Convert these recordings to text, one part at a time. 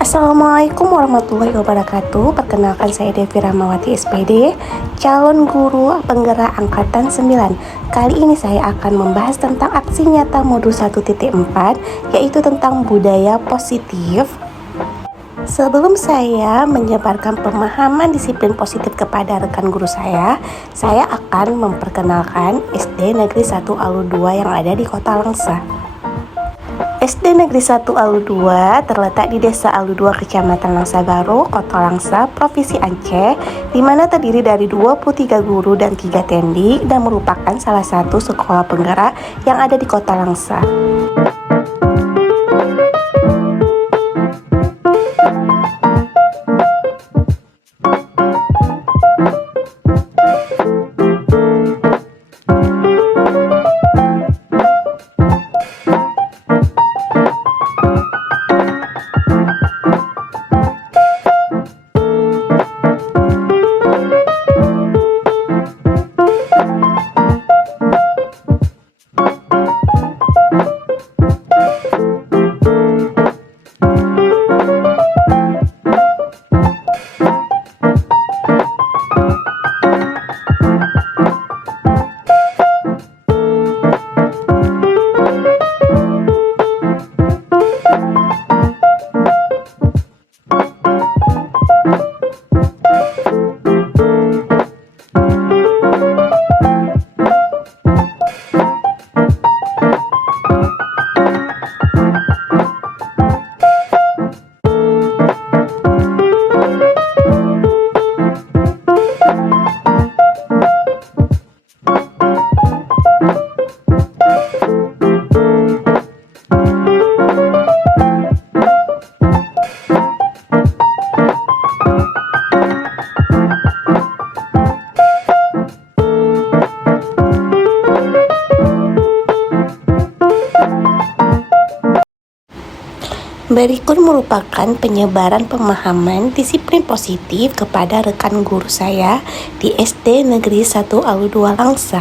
Assalamualaikum warahmatullahi wabarakatuh. Perkenalkan saya Devi Rahmawati SPD, calon guru penggerak angkatan 9. Kali ini saya akan membahas tentang aksi nyata modul 1.4, yaitu tentang budaya positif. Sebelum saya menyebarkan pemahaman disiplin positif kepada rekan guru saya akan memperkenalkan SD Negeri 1 Alu 2 yang ada di Kota Langsa. SD Negeri 1 Alu 2 terletak di Desa Alu 2, Kecamatan Langsa Baru, Kota Langsa, Provinsi Aceh, di mana terdiri dari 23 guru dan 3 tendi dan merupakan salah satu sekolah penggerak yang ada di Kota Langsa. Berikut merupakan penyebaran pemahaman disiplin positif kepada rekan guru saya di SD Negeri 1 Alu 2 Langsa.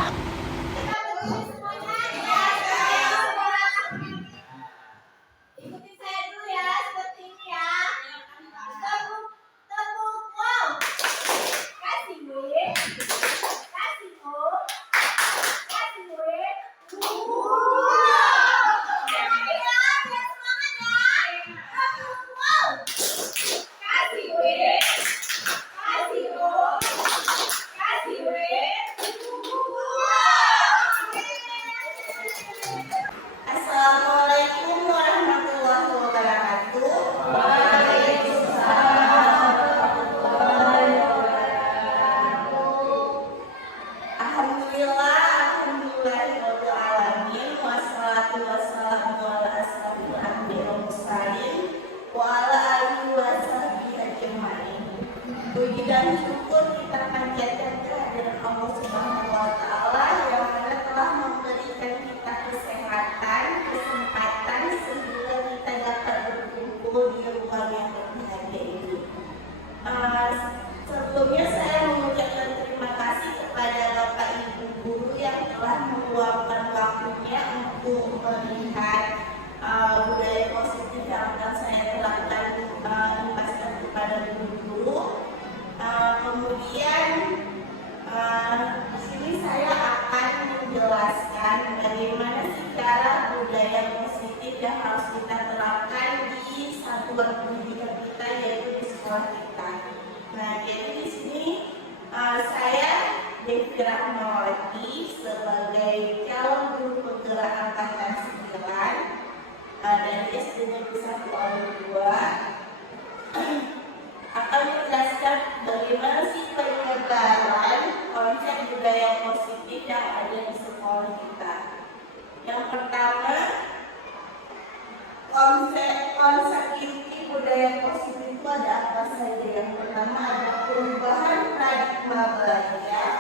Assalamualaikum warahmatullahi wabarakatuh. Alhamdulillah, alhamdulillahirabbil alamin, wassalatu wassalamu ala asrofil anbiya'i wal mursalin wa ala alihi wa sahbihi ajmain. Puji dan syukur kita panjatkan kehadirat Allah Subhanahu wa taala yang mana telah memberikan kita kesehatan, kesempatan sehingga kita dapat berkumpul di ruang yang berbahagia ini. Sebelumnya saya mengucapkan terima kasih kepada Bapak Ibu guru yang telah meluangkan waktunya untuk melihat budaya positif yang akan saya terapkan impaskan kepada guru-guru. Kemudian di sini saya akan menjelaskan bagaimana sih cara budaya positif yang harus kita terapkan di satuan pendidikan kita, yaitu di sekolah kita. Nah, jadi di sini saya Devi Rahmawati sebagai calon guru penggerak angkatan 9 dari SD Negeri 1 Alu 2 akan menjelaskan bagaimana sih penyebaran konsep budaya positif yang ada di sekolah kita. Yang pertama, konsep inti budaya positif itu ada apa saja? Yang pertama ada perubahan paradigma belajar.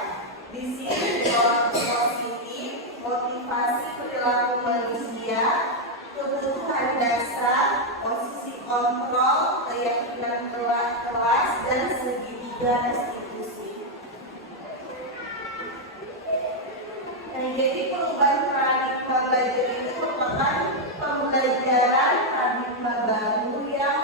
Di sini positif, motivasi perilaku manusia, kebutuhan dasar, posisi kontrol, keyakinan kelas, dan segitiga restitusi. Nah, jadi perubahan paradigma belajar itu merupakan pembelajaran paradigma baru yang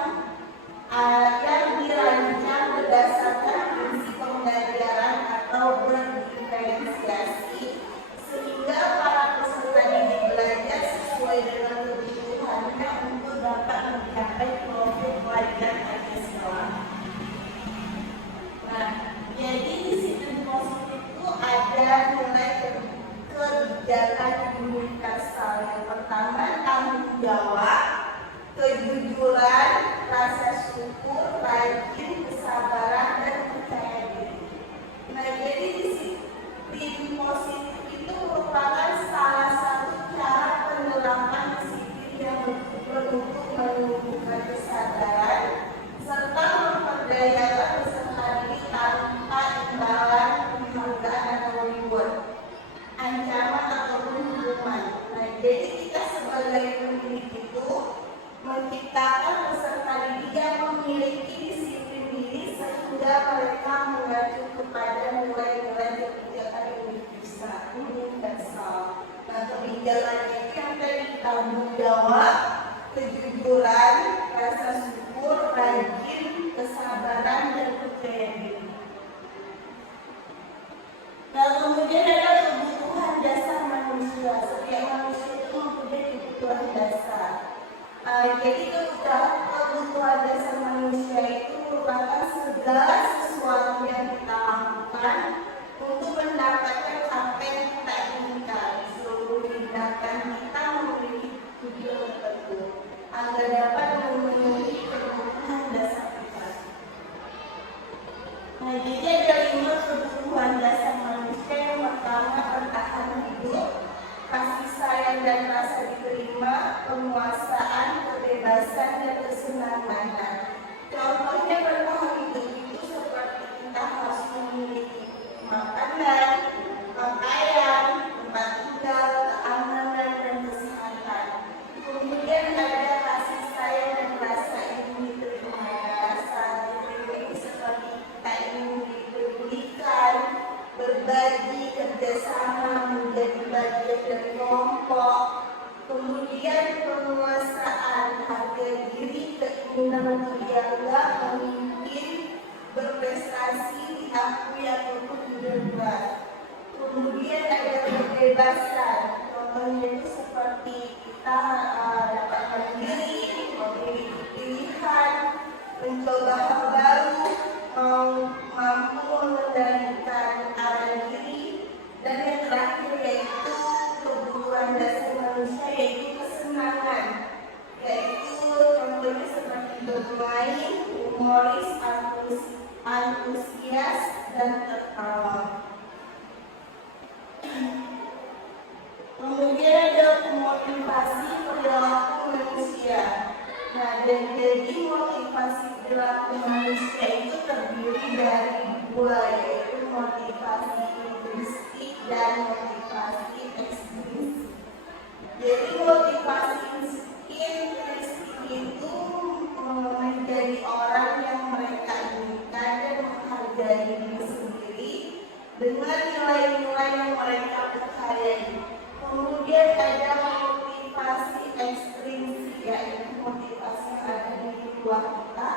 tadi tanggung jawab, kejujuran, rasa syukur, rajin, kesabaran, dan percaya diri. Nah, kemudian ada kebutuhan dasar manusia. Setiap manusia itu mempunyai kebutuhan dasar. Jadi kebutuhan dasar manusia itu merupakan segala sesuatu yang kita lakukan untuk mendapatkan apa yang kita inginkan. Seluruh tindakan kita memiliki tujuan tertentu agar dapat memenuhi kebutuhan dasar kita. Nah, jadi ada 5 kebutuhan dasar manusia. Yang pertama, bertahan hidup, kasih sayang dan rasa diterima, penguasaan, kebebasan, dan kesenangan. Contohnya bertahan hidup itu seperti kita harus memiliki makanan, pakaian, tempat tinggal, keamanan, dan kesehatan. Kemudian ada kasih sayang dan rasa ingin diterima. Rasa diterima itu seperti kita ingin dipedulikan, berbagi, kerjasama, menjadi bagian dari kelompok. Kemudian penguasaan, harga diri, keinginan untuk dianggap memimpin, berprestasi, diakui ataupun didengar. Kemudian ada kebebasan, contohnya itu seperti kita dapat mandiri, memiliki pilihan, mencoba hal baru, mampu mengendalikan arah diri, dan yang terakhir yaitu kebutuhan dasar manusia, yaitu kesenangan, yaitu contohnya seperti bermain, humoris, antusias, dan tertawa. Kemudian ada motivasi perilaku manusia. Nah, dan jadi motivasi perilaku manusia itu terdiri dari 2, yaitu motivasi intrinsik dan motivasi ekstrinsik. Jadi motivasi intrinsik itu menjadi orang yang mereka inginkan dan menghargai diri sendiri dengan nilai-nilai yang mereka percayai. Kemudian ada motivasi ekstrinsik, yaitu motivasi yang ada di luar kita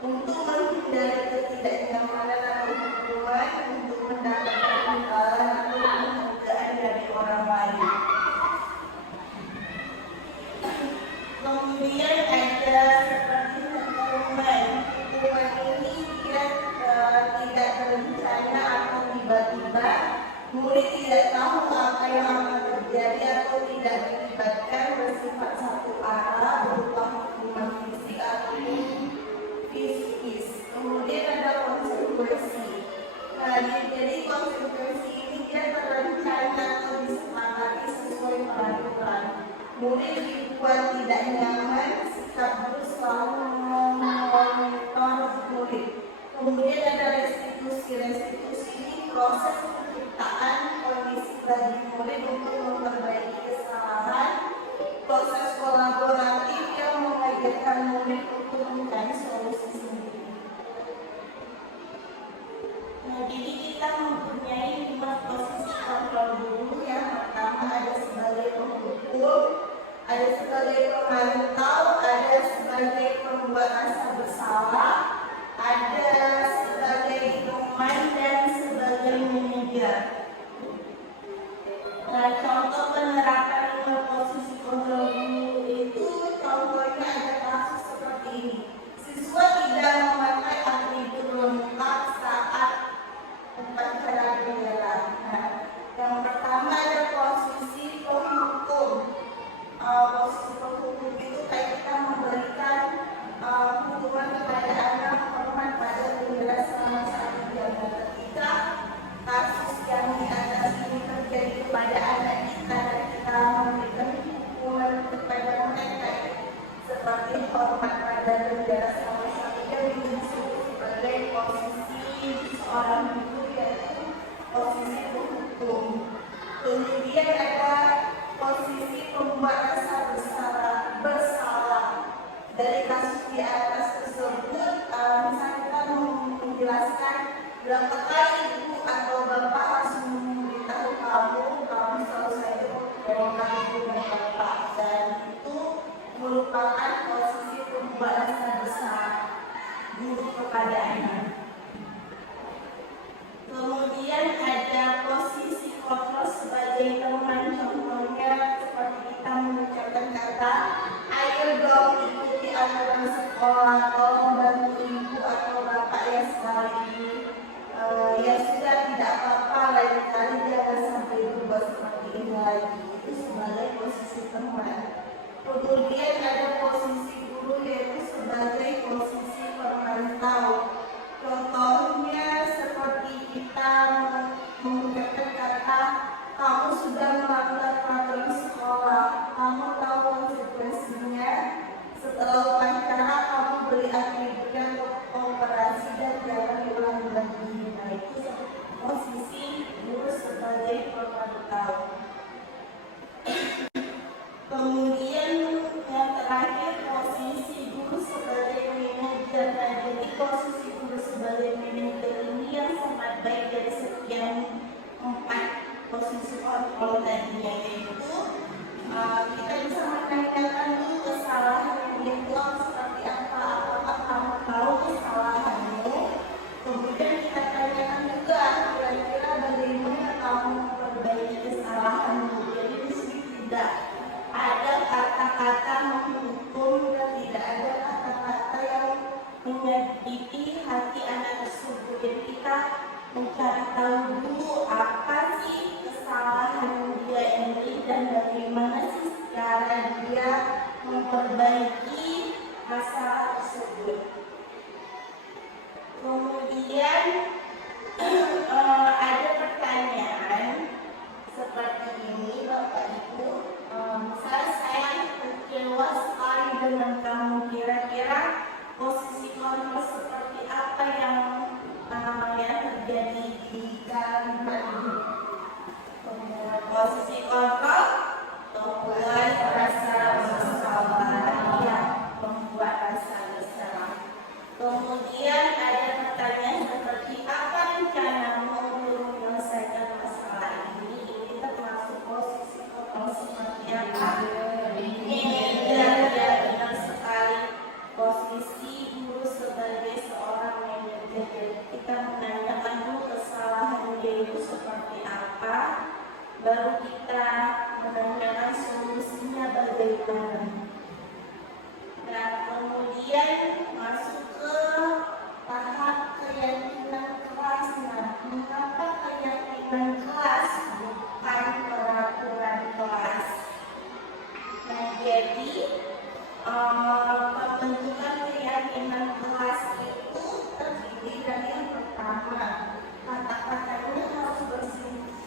untuk menghindari ketidaknyamanan atau hubungan, untuk mendapatkan imbalan atau penghargaan dari orang lain. Kemudian ada seperti hukuman. Hukuman ini dia tidak berencana atau tiba-tiba. Murid tidak tahu apa yang akan terjadi atau tidak dilibatkan, bersifat satu arah, berupa hukuman fisik atau psikis. Kemudian ada konsekuensi. Nah, jadi konsekuensi ini dia terencana atau disepakati sesuai peraturan. Murid dibuat tidak nyaman, sikap guru selalu memonitor murid. Kemudian ada restitusi. Restitusi ini proses penciptaan kondisi bagi murid untuk memperbaiki kesalahan, proses kolaboratif yang mengajarkan murid untuk mencari solusi sendiri. Nah, jadi kita mempunyai 5 posisi kontrol guru. Yang pertama ada sebagai penghukum, ada sebagai pemantau, ada sebagai pembuat rasa bersalah, ada sebagai teman, dan sebagai manajer. Nah, contoh penerapan 5 posisi kontrol guru itu contohnya ada kasus seperti ini. Siswa tidak memakai atribut lengkap saat upacara bendera. Nah, yang pertama ada posisi penghukum. Posisi penghukum itu kayak kita memberikan hukuman kepada anak hormat pada bendera selama 1 jam. Ketika kasus yang di atas ini terjadi kepada anak kita dan kita memberikan hukuman kepada mereka seperti hormat pada bendera selama 1 jam, itu disebut sebagai posisi seorang guru, yaitu posisi penghukum. Kemudian ada posisi pembuat rasa bersalah. Dari kasus di atas tersebut, misalnya kita menjelaskan berapa kali ibu atau bapak harus memberitahu kamu selalu saja mengecewakan ibu dan bapak. kepadanya. Kemudian ada posisi kontrol sebagai teman, contohnya seperti kita mengucapkan kata, ayo dong ikuti aturan sekolah, tolong bantu ibu atau bapak ya sekali. Ya sudah, tidak apa-apa, lain kali jangan sampai berbuat seperti ini lagi. Itu sebagai posisi teman. Kemudian ada posisi guru, yaitu sebagai posisi pemantau. Contohnya seperti kita mengucapkan kata, kamu sudah melanggar peraturan sekolah, kamu tahu konsekuensinya. Setelah upacara kamu beri atributnya untuk operasi dan jangan diulangi lagi. Nah, itu posisi guru sebagai pemantau. Kemudian yang terakhir, posisi guru sebagai manajer. Nah, jadi posisi guru sebagai manajer ini yang sangat baik dari sekian 4 posisi kontrol tadinya, yaitu kita bisa menanyakan dulu kesalahan yang dilakukan seperti apa, apakah kamu tahu kesalahanmu. Kemudian kita tanyakan juga kira-kira bagaimana kamu memperbaiki kesalahanmu. Jadi di sini tidak ada kata-kata menghukum dan tidak ada kata-kata yang menyakiti hati anak tersebut. Jadi kita mencari tahu dulu apa sih kesalahan dia ini dan bagaimana sih cara dia memperbaiki masalah tersebut. Kemudian ada pertanyaan seperti ini, Bapak Ibu. Misalnya saya kecewa sekali dengan kamu, kira-kira posisi kamu seperti apa yang terjadi di kalimat ini? Posisi kontrol membuat rasa bersalah, ya, membuat rasa bersalah. Kemudian ada pertanyaan seperti apa rencanamu untuk menyelesaikan masalah ini? Ini termasuk posisi kontrol seperti apa? Ini benar sekali posisi guru sebagai seorang manajer. Kita menanyakan dulu kesalahan dia itu seperti apa, baru kita menanyakan solusinya bagaimana. Nah, kemudian masuk ke tahap keyakinan kelas. Nah, mengapa keyakinan kelas bukan peraturan kelas? Nah, jadi pembentukan keyakinan kelas itu terdiri dari yang pertama, kata-katanya harus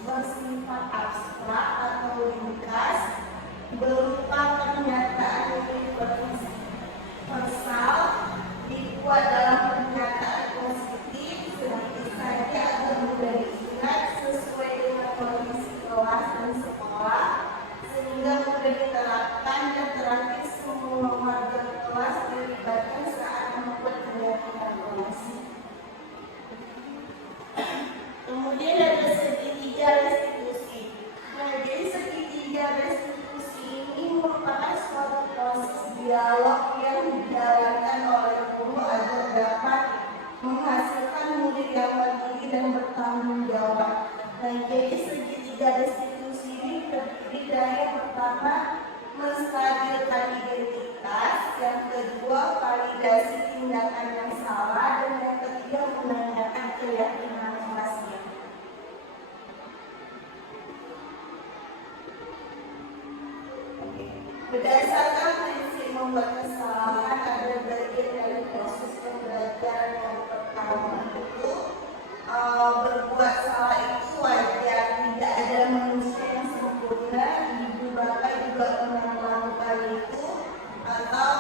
bersifat abstrak atau ringkas, berupa pernyataan universal, dibuat dalam pernyataan positif, sedikit saja agar mudah diingat, sesuai dengan kondisi kelas dan sekolah, sehingga mudah diterapkan, dan terakhir semua warga kelas dilibatkan saat membuat keyakinan kelas. Kemudian ada segitiga restitusi. Nah, jadi segitiga restitusi ini merupakan suatu proses dialog yang dijalankan oleh guru agar dapat menghasilkan murid yang mandiri dan bertanggung jawab. Nah, jadi segitiga restitusi ini terdiri dari yang pertama, menstabilkan identitas, yang kedua, validasi tindakan yang salah, dan yang ketiga, menanyakan keyakinan kelasnya. Berdasarkan prinsip membuat kesalahan, ada bagian dari proses pembelajaran yang pertama itu berbuat salah itu wajar, tidak ada manusia yang sempurna, ibu bapak juga pernah melakukan itu, atau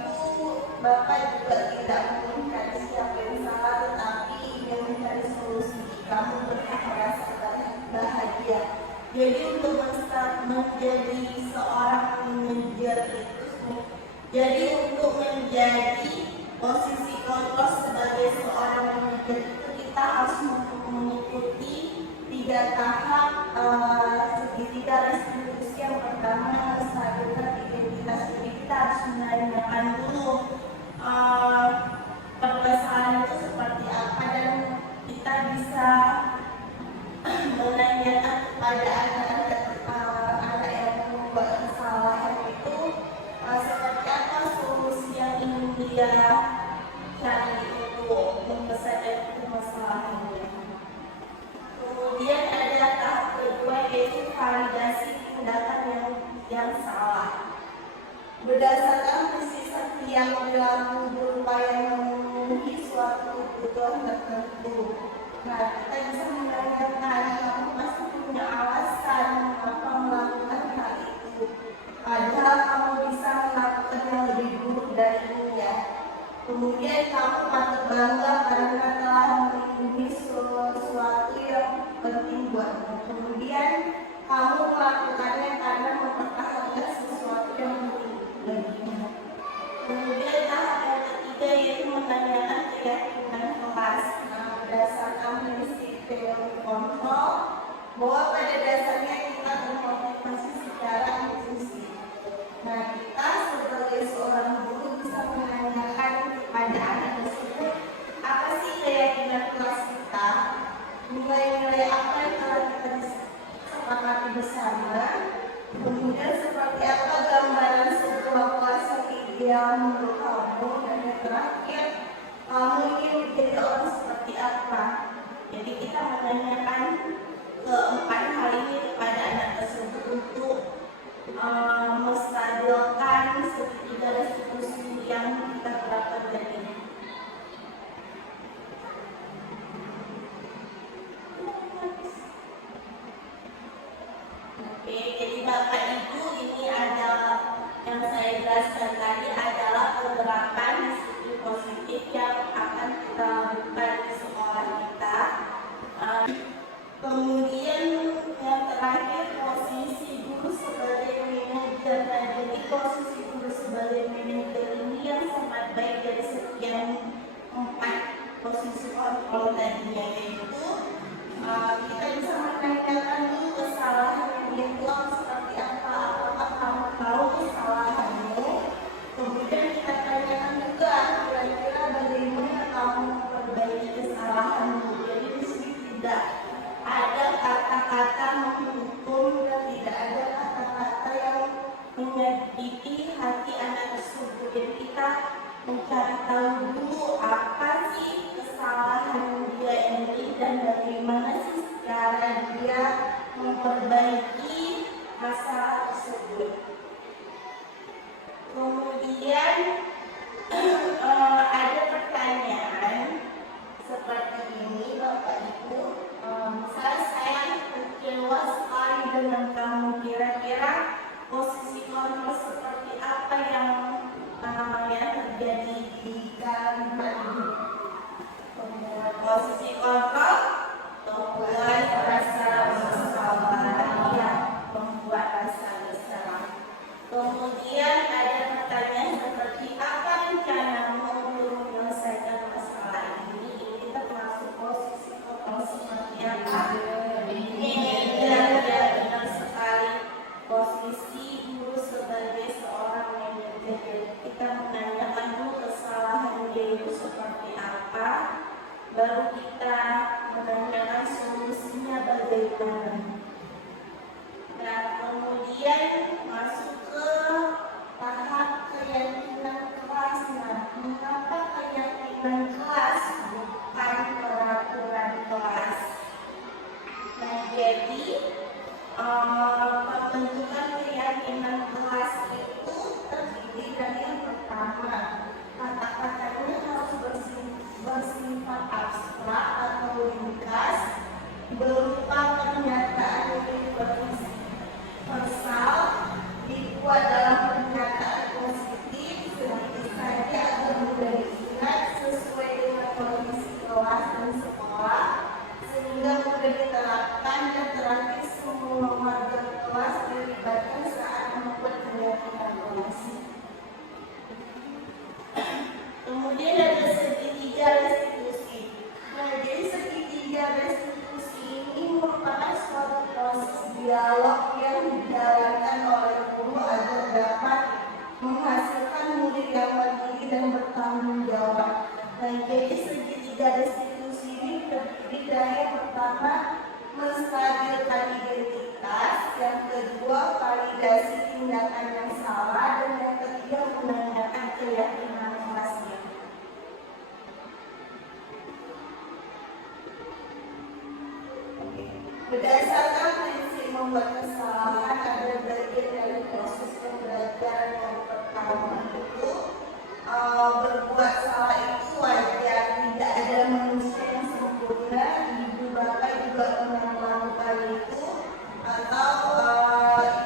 ibu bapak juga tidak mencari siapa yang salah, tetapi ingin mencari solusi. Kamu berhak merasa bahagia. Jadi untuk menjadi seorang manajer itu, jadi untuk menjadi posisi kontrol sebagai seorang manajer itu kita harus mengikuti 3 tahap segitiga restitusi. Yang pertama, menstabilkan identitas. Jadi kita harus menanyakan dulu dia cari untuk menyelesaikan permasalahannya. Kemudian ada tahap kedua, yaitu validasi tindakan yang salah. Berdasarkan prinsip yang berlaku berupaya memenuhi suatu kebutuhan tertentu. Nah, kita bisa menanyakan, kamu pasti punya alasan mengapa melakukan hal itu. Padahal kamu bisa melakukan yang lebih buruk dari ini ya. Kemudian kamu patut bangga karena telah memenuhi sesuatu yang penting buatmu. Kemudian kamu melakukannya karena mempertahankan sesuatu yang penting bagimu. Kemudian tahap yang ketiga yaitu menanyakan keyakinan kelas. Nah, berdasarkan prinsip teori kontrol, bahwa pada dasarnya kita termotivasi secara inklusif. Nah, kita sebagai seorang guru bisa menanyakan kepada anak tersebut, apa sih keyakinan kelas kita? Nilai-nilai apa yang telah kita sepakati bersama? Kemudian seperti apa gambaran sebuah kelas yang ideal menurut kamu? Dan yang terakhir, kamu ingin menjadi orang seperti apa? Jadi kita menanyakan keempat hal ini kepada anak tersebut untuk menstabilkan segitiga restitusi yang kita terapkan tadi. Oke, jadi Bapak Ibu, ini adalah yang saya jelaskan tadi adalah penerapan disiplin positif yang akan kita lakukan di sekolah kita. Kemudian yang terakhir, posisi guru sebagai manajer. Nah, jadi posisi guru sebagai manajer ini yang sangat baik dari sekian 4 posisi kontrol tadinya, yaitu kita bisa menanyakan dulu kesalahan yang dilakukan seperti apa, apakah kamu tahu kesalahanmu. Kemudian kita tanyakan juga kira-kira bagaimana kamu memperbaiki kesalahanmu. Jadi di sini tidak ada kata-kata menghukum dan tidak ada kata-kata yang menyakiti hati anak tersebut. Jadi kita mencari tahu dulu apa sih kesalahan dia ini dan bagaimana sih cara dia memperbaiki masalah tersebut. Kemudian ada pertanyaan seperti ini, Bapak Ibu. Misalnya saya kecewa sekali dengan kamu, kira-kira posisi kontrol seperti apa yang terjadi di kalimat ini? Posisi kontrol membuat rasa bersalah, ya, membuat rasa bersalah. Kemudian ada pertanyaan seperti apa rencanamu untuk menyelesaikan masalah ini? Ini termasuk posisi kontrol seperti apa? Ini benar sekali posisi guru sebagai seorang manajer. Kita menanyakan dulu kesalahan dia itu seperti apa, baru kita menanyakan solusinya bagaimana. Nah, kemudian masuk ke tahap keyakinan kelas. Nah, mengapa keyakinan kelas bukan peraturan kelas? Nah, jadi pembentukan keyakinan kelas itu terdiri dari yang pertama, kata-katanya harus bersifat abstrak atau ringkas, berupa pernyataan universal, dibuat dalam pernyataan positif, sedikit saja agar mudah diingat, sesuai dengan kondisi kelas dan sekolah, sehingga mudah diterapkan, dan terakhir semua warga kelas dilibatkan saat membuat keyakinan kelas. Kemudian ada segitiga restitusi. Nah, jadi segitiga restitusi ini merupakan suatu proses dialog yang dijalankan oleh guru agar dapat menghasilkan murid yang mandiri dan bertanggung jawab. Nah, jadi segitiga restitusi ini terdiri dari yang pertama, menstabilkan identitas, yang kedua, validasi tindakan yang salah, dan yang ketiga, menanyakan keyakinan kelas Berdasarkan prinsip membuat kesalahan ada bagian dari proses pembelajaran yang pertama itu berbuat salah itu wajar, tidak ada manusia yang sempurna. Ibu bapak juga pernah melakukan itu, atau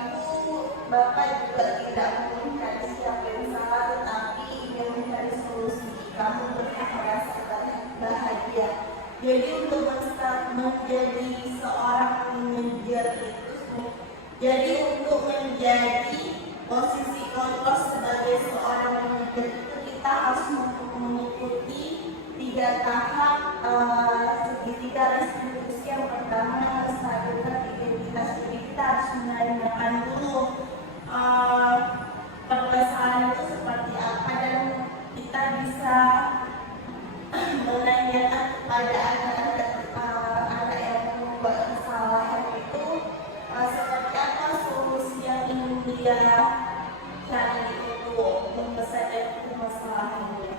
ibu bapak juga tidak melihat siapa yang salah, tetapi ingin mencari solusi. Kamu berhak merasakan bahagia. Jadi untuk menjadi seorang manajer itu, jadi untuk menjadi posisi kontrol sebagai seorang manajer itu kita harus mengikuti 3 tahap segitiga restitusi. Yang pertama, menstabilkan identitas diri. Kita harus menanyakan dulu permasalahan itu seperti apa, dan kita bisa menanyakan kepada anak yang membuat kesalahan itu seperti apa solusi yang ingin dia cari untuk menyelesaikan permasalahannya.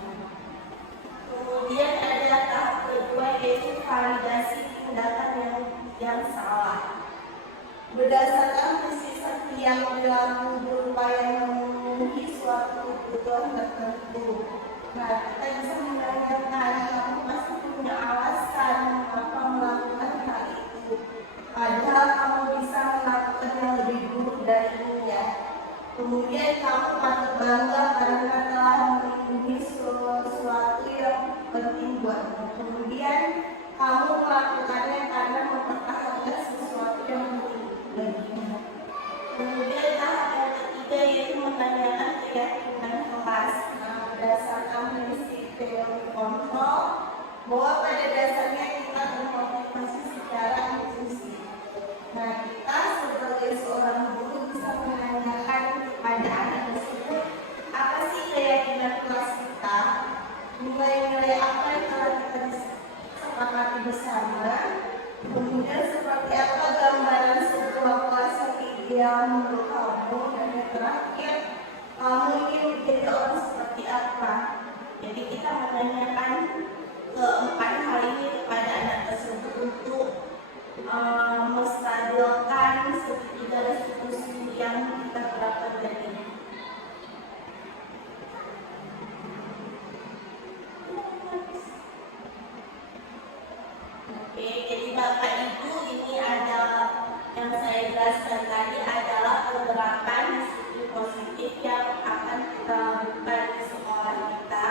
Kemudian ada tahap kedua, yaitu validasi tindakan yang salah. Berdasarkan prinsip yang berlaku berupaya memenuhi suatu kebutuhan tertentu. Nah, kita bisa menanyakan, kamu pasti punya alasan mengapa melakukan hal itu, padahal kamu bisa melakukan yang lebih buruk darinya. Kemudian kamu patut bangga karena telah memenuhi sesuatu yang penting buatmu. Kemudian kamu melakukannya karena mempertahankan sesuatu yang penting bagimu. Kemudian tahap yang ketiga yaitu menanyakan keyakinan kelas. Berdasarkan prinsip teori kontrol, bahwa pada dasarnya kita berkomunikasi secara inklusif. Nah, kita sebagai seorang guru bisa menanyakan kepada anak tersebut, apa sih keyakinan kelas kita, nilai-nilai apa yang telah kita sepakati bersama, kemudian seperti apa gambaran sebuah kelas yang ideal menurut kamu, dan yang terakhir, kamu ingin menjadi orang seperti apa. Jadi kita menanyakan keempat hal ini kepada anak tersebut untuk menstabilkan segitiga restitusi yang kita terapkan tadi. Oke, jadi Bapak Ibu, ini adalah yang saya jelaskan tadi adalah penerapan disiplin positif yang akan kita lakukan di sekolah kita.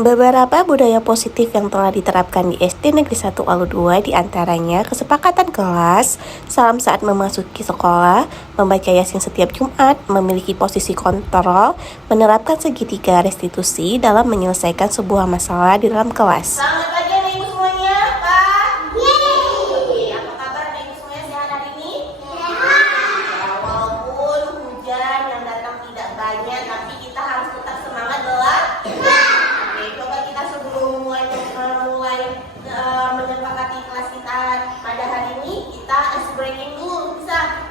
Beberapa budaya positif yang telah diterapkan di SD Negeri 1 Alu 2 diantaranya kesepakatan kelas, salam saat memasuki sekolah, membaca Yasin setiap Jumat, memiliki posisi kontrol, menerapkan segitiga restitusi dalam menyelesaikan sebuah masalah di dalam kelas. Selamat pagi anak ibu semuanya, Pak. Oke, apa kabar anak ibu semuanya, sehat hari ini? Ya, walaupun hujan yang datang tidak banyak, tapi kita harus tetap semangat belajar. Coba kita sebelum mulai menyepakati kelas kita pada hari ini, kita ice breaking dulu, bisa?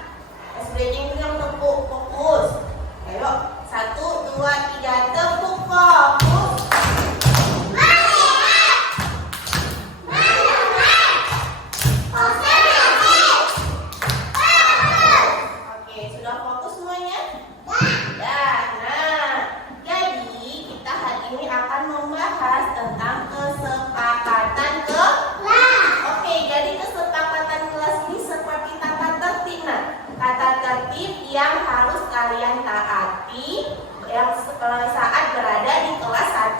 Ice breaking dulu yang tepuk fokus. Ayo, 1, 2, 3, tepuk fokus. Oke, sudah fokus semuanya? Ya, nah, jadi kita hari ini akan membahas tentang kesepakatan kelas. Oke, jadi kesepakatan kelas ini seperti tata tertib. Nah, tata tertib yang harus kalian taati yang saat berada di kelas 1.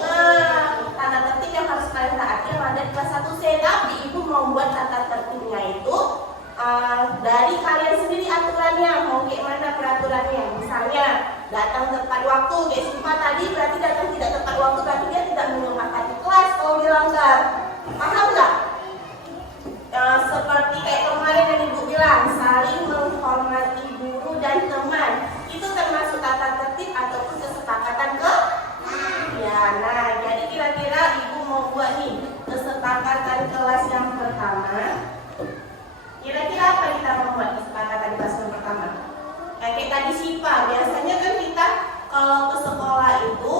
Nah, tata tertib yang harus kalian taati yang ada di kelas 1C. Tapi ibu mau buat tata tertibnya itu dari kalian sendiri aturannya, mau kayak mana peraturannya. Misalnya datang tepat waktu, kayak Siva tadi berarti datang tidak tepat waktu, berarti dia tidak menyempatkan kelas kalau dilanggar. Paham nggak? Seperti kayak kemarin yang ibu bilang, saling menghormati guru dan teman, itu termasuk tata tertib ataupun kesepakatan ke? Ya, nah jadi kira-kira ibu mau buat nih kesepakatan kelas yang pertama. Kira-kira apa yang kita membuat kesepakatan kelas yang pertama? Kayak tadi Siva, biasanya kan kita kalau ke sekolah itu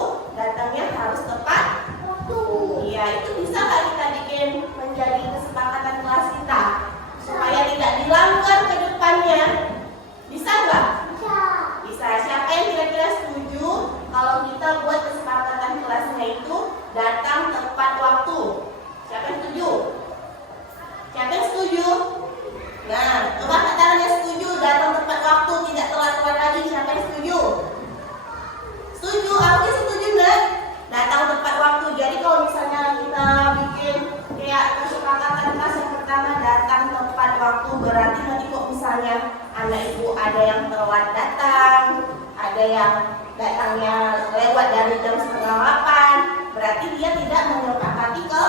misalnya anak ibu ada yang telat datang, ada yang datangnya lewat dari jam 7:30, berarti dia tidak menyepakati ke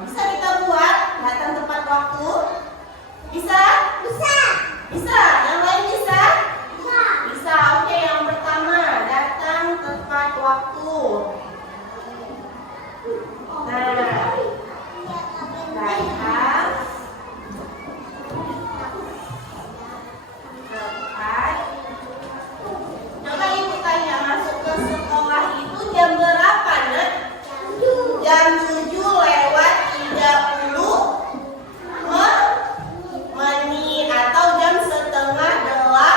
bisa kita buat datang tepat waktu? Bisa? Bisa. Yang lain bisa? Bisa. Oke, yang pertama datang tepat waktu. Nah, datang tepat. Coba ibu tanya, masuk ke sekolah itu jam berapa, Nak? Jam 7:30 menit atau jam 7:30.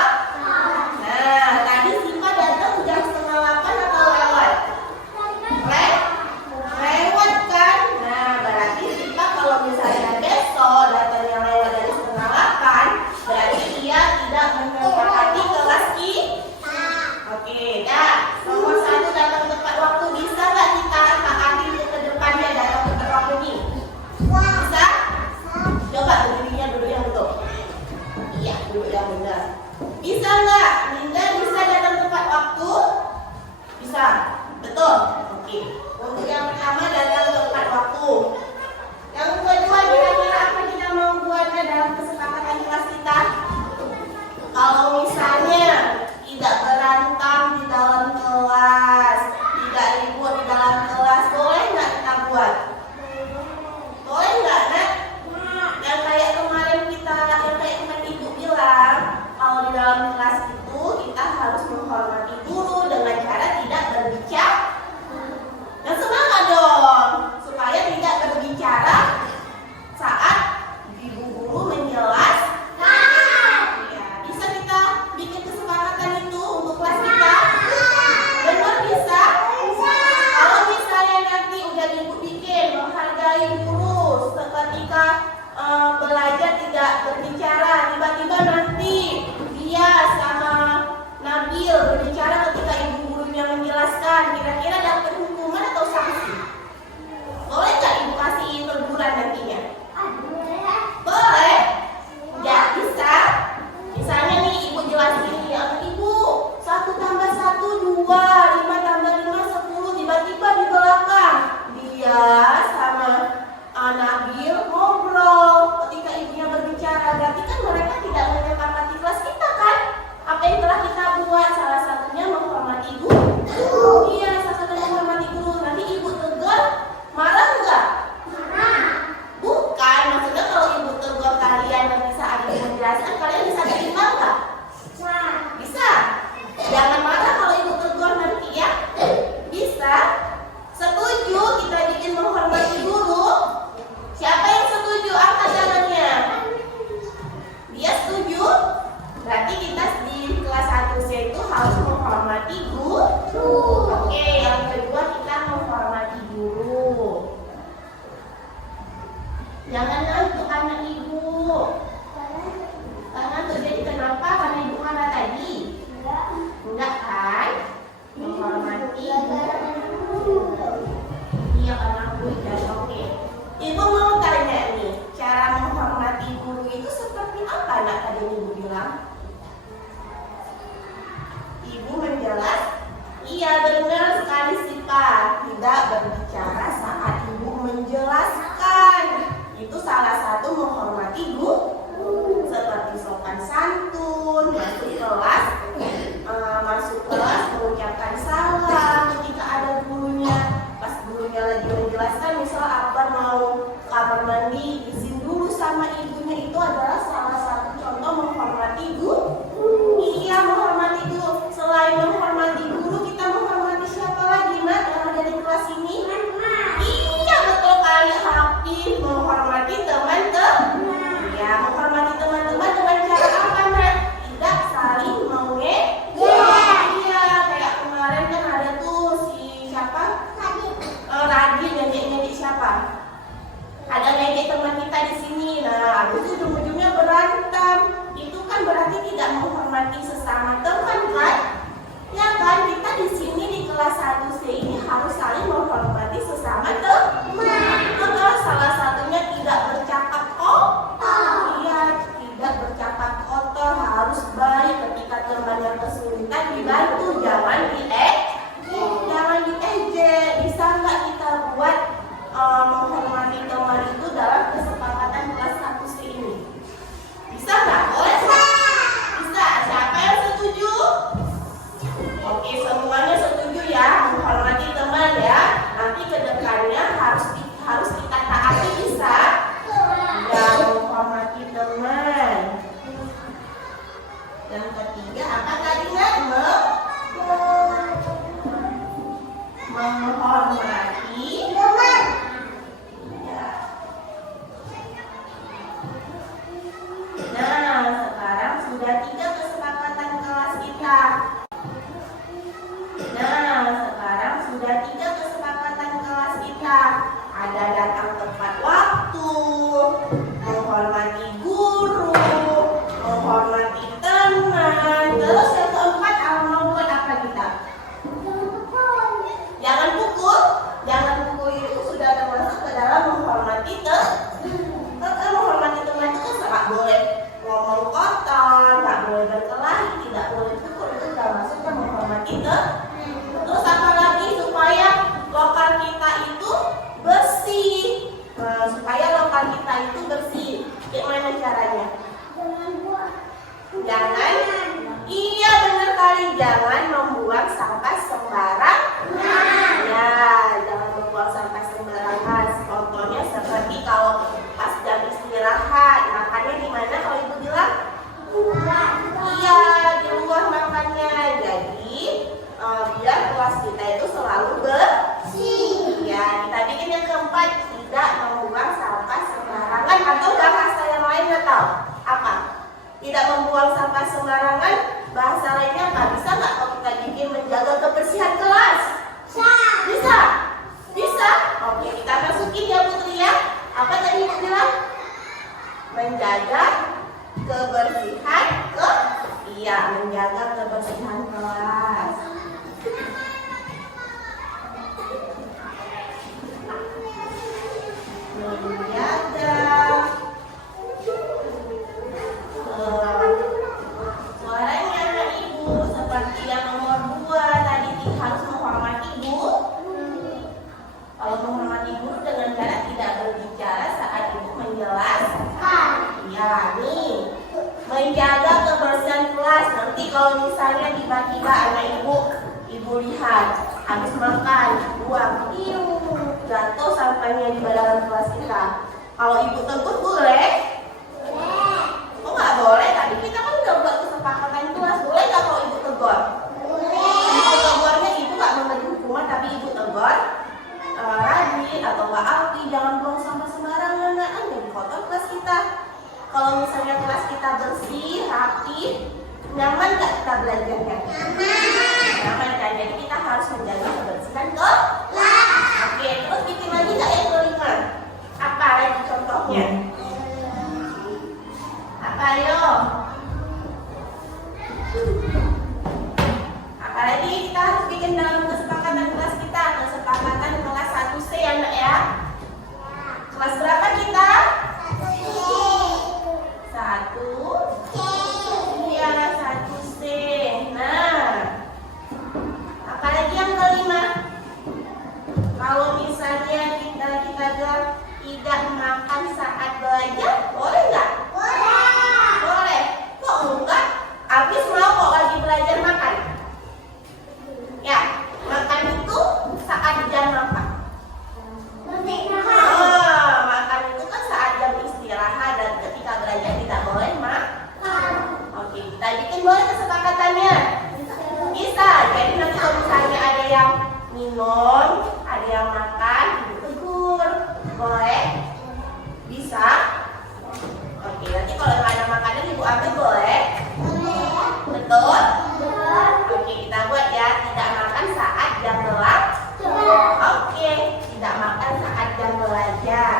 Nah, tadi Siva datang jam 7:30 atau lewat? Lewat kan? Nah, berarti Siva kalau misalnya besok datangnya lewat dari 7:30, berarti dia tidak menyepakati kelas kita. Oke, dah. Nomor 1 datang tepat waktu. Bisa nggak kita taati ke depannya datang tepat waktu nih? Bisa? Coba berdirinya dulu yang betul. Iya, dulu yang benar. Bisa nggak? Linda bisa datang tepat waktu? Bisa? Betul? Oke. Untuk yang pertama datang tepat waktu. Yang kedua kira-kira apa kita mau buatnya dalam kesepakatan kelas kita? Kalau misalnya tidak berantem di dalam kelas, tidak ribut di dalam kelas, boleh nggak kita buat? Boleh nggak, Nak? Yang kayak kemarin ibu bilang, kalau di dalam kelas itu kita harus menghormati guru dengan cara tidak berbicara. Dan semangat dong, supaya tidak berbicara saat ibu guru menjelaskan. Ya, bisa kita bikin kesepakatan itu untuk kelas kita? Benar bisa? Kalau misalnya nanti udah ibu bikin menghargai guru seketika belajar tidak berbicara, tiba-tiba nanti dia sama Nabil berbicara ketika ibu gurunya menjelaskan, kira-kira dapat hukuman atau sanksi? Boleh nggak ibu kasih teguran nantinya? Boleh? Nggak bisa? Misalnya nih ibu jelasin, ibu 1 tambah 1 2, 5 tambah 5 10, tiba-tiba di belakang dia sama Nabil ngobrol ketika ibunya berbicara, berarti kan mereka tidak menyepakati kelas kita kan? Apa yang telah kita buat? Salah satunya menghormati guru. Iya, salah satunya menghormati guru. Nanti ibu tegur, marah enggak? Bukan, maksudnya kalau ibu tegur kalian nanti saat ibu menjelaskan, kalian bisa terima enggak? Bisa. Jangan marah kalau ibu tegur nanti ya. Bisa. Setuju kita bikin menghormati guru? Siapa yang setuju? Angkat tangannya. Dia setuju? Berarti kita di kelas 1C itu harus menghormati guru. Oke, yang kedua kita menghormati guru. Jangan ngantuk anak ibu. Ngantuk jadi kenapa? Karena ibu marah tadi? Enggak kan? Menghormati guru. Iya, karena aku dan oke. Ibu mau tanya nih, cara menghormati guru itu seperti apa, Nak? Tadi ibu bilang. Ibu menjelaskan, iya benar sekali sih Pak. Tidak berbicara saat ibu menjelaskan. Itu salah satu menghormati guru. Seperti sopan santun, masuk kelas mengucapkan salam ketika ada gurunya. Pas gurunya lagi menjelaskan, misal Akbar mau kamar mandi, izin dulu sama ibunya, itu adalah salah satu contoh menghormati guru. Iya, menghormati guru. Selain menghormati guru, kita menghormati siapa lagi, Nak, yang ada di kelas ini? Iya, betul kali, Hafiz. Menghormati teman-teman. Ya, menghormati teman-teman dengan cara apa, Nak? Tidak saling mengejek. Iya, Terus apa lagi supaya lokal kita itu bersih? Supaya lokal kita itu bersih, gimana caranya? Jangan, iya benar kali, jangan membuang sampah sembarangan. Ya, jangan membuang sampah sembarangan. Contohnya seperti kalau pas jam istirahat, makannya di mana kalau ibu bilang? Iya, di luar makannya. Jadi biar kelas kita itu selalu bersih. Ya, kita bikin yang keempat, tidak membuang sampah sembarangan, atau bahasa yang lain nggak tahu apa? Tidak membuang sampah sembarangan, bahasa lainnya apa? Bisa nggak kalau kita bikin menjaga kebersihan kelas? Bisa? Bisa? Oke, kita masukin ya Putri ya. Apa tadi ibu bilang? Menjaga kebersihan iya, menjaga kebersihan kelas. Menjaga suaranya anak ibu seperti yang nomor 2 tadi harus menghormati guru. Kalau menghormati guru dengan cara tidak berbicara saat ibu menjelaskan. Ya, nih menjaga kebersihan kelas. Nanti kalau misalnya tiba-tiba anak ibu lihat habis makan, buang, jatuh sampahnya di badangan kelas kita. Kalau ibu tegur boleh? Oh nggak boleh, tadi kita kan udah buat kesepakatan kelas. Boleh nggak kalau ibu tegur? Ibu tegurnya ibu nggak memberi hukuman, tapi ibu tegur Radit atau Mbak Alfi, jangan buang sampah sembarangan, kan jadi kotor kelas kita. Kalau misalnya kelas kita bersih, rapi, nyaman nggak kita belajarnya? Nyaman kan? Jadi kita harus menjaga kebersihan kelas. Oke, terus bikin lagi nggak yang kelima? Apa lagi contohnya? Apa ayo? Apalagi kita harus bikin dalam kesepakatan kelas kita, kesepakatan kelas 1C ya Mbak ya? Kelas berapa kita? 1C. Iya, 1C. Nah, apalagi yang kelima? Kalau misalnya kita tidak makan saat belajar, boleh nggak? Boleh. Kok enggak? Habis mau kok lagi belajar makan? Ya, makan itu saat jam makan. Makan itu kan saat jam istirahat, dan ketika belajar tidak boleh makan. Oke, kita bikin boleh kesepakatannya? Bisa. Jadi nanti kalau misalnya ada yang minum, ada yang makan, ibu tegur. Boleh? Bisa? Oke, nanti kalau nggak ada makanan ibu ambil boleh? Betul? Oke, kita buat ya, tidak makan saat jam belajar. Oke, tidak makan saat jam belajar.